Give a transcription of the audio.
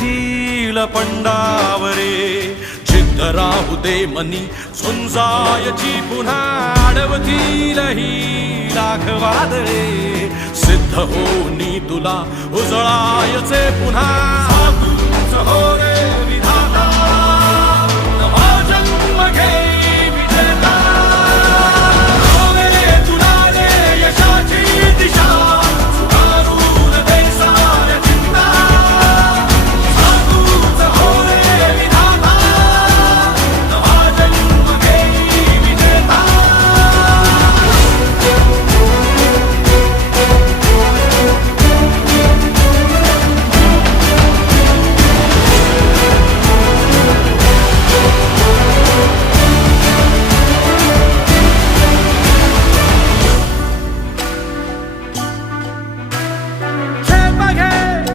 hill पंडावरे जिद्द राहू दे मनी झुंजायची पुन्हा अडवतील ही लाख वादळे सिद्ध होनी तुला उजळायचे पुन्हा